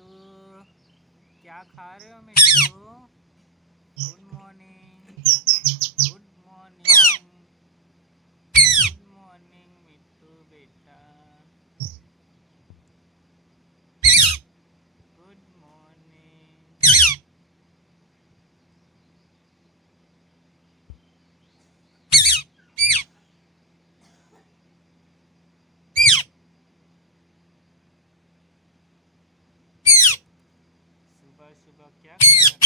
मिट्टू, क्या खा रहे हो Mittu? Good morning, good morning, good morning Mittu बेटा, गुड मॉर्निंग। सुबह सुबह क्या खा